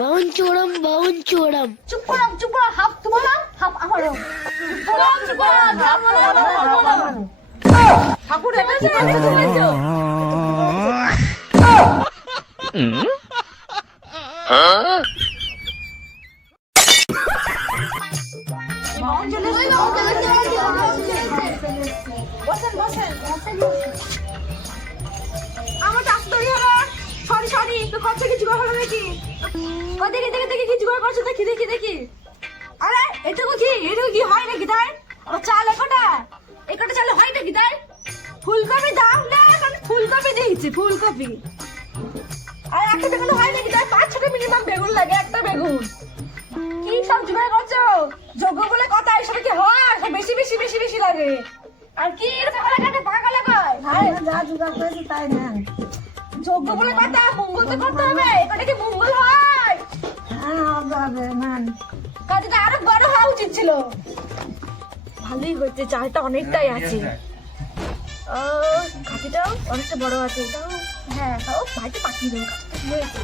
বাউন চোড়াম চুপ করো হাফ তোমার হাফ আমারও চুপ করো ঠাকুর এটা কি বলছো আমার টাচ তৈরি হলো সরি তো কত কিছু হলো নাকি ও দেখি কিছু করছো দেখি আরে এটুকু কি হয় নাকি তাই ও চাল একটা চাল হয় নাকি তাই ফুলকপি দাম না কারণ ফুলকপি দিয়েছি ফুলকপি আর একটা বেগুন হয় নাকি তাই 5-6টা মিনিমাম বেগুন লাগে একটা বেগুন কি সব জোগাড় করছো যোগ্য বলে কথা এসব কি হয় বেশি লাগে আর কি এরকম লাগাতে পাগল কয় ভাই যা জোগাড় করেছে তাই না যোগ্য বলে কথা মঙ্গল তো করতে হবে এটা কি মঙ্গল হয় হ্যাঁ হবে মান কাজটা আরো বড় হওয়া উচিত ছিল ভালোই হয়েছে চালটা অনেকটাই আছে কাঠিটাও অনেকটা বড় আছে এটাও হ্যাঁ তাও ভাইটা পাঠিয়ে দেবো কাঠটা কি হয়েছে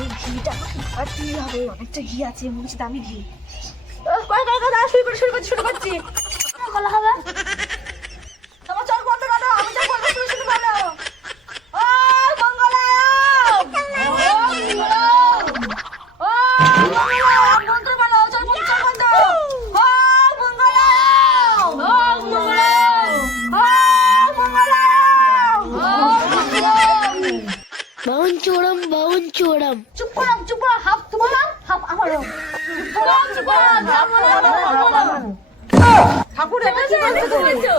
এই ঘিটা পাঠিয়ে হবে অনেকটা ঘি আছে মুখে দামি ঘি শুরু করছি বলা হবে তোমার চল বন্ধ করো আমি যা বলবো শুরু করো ও মঙ্গলা ও মন্ত্র বলো চল বন্ধ ও মঙ্গলা বাউন চোড়াম চুপ করো হাফ তোমার হাফ আমারও চুপ করো ঠাকুর এটা কি বলছো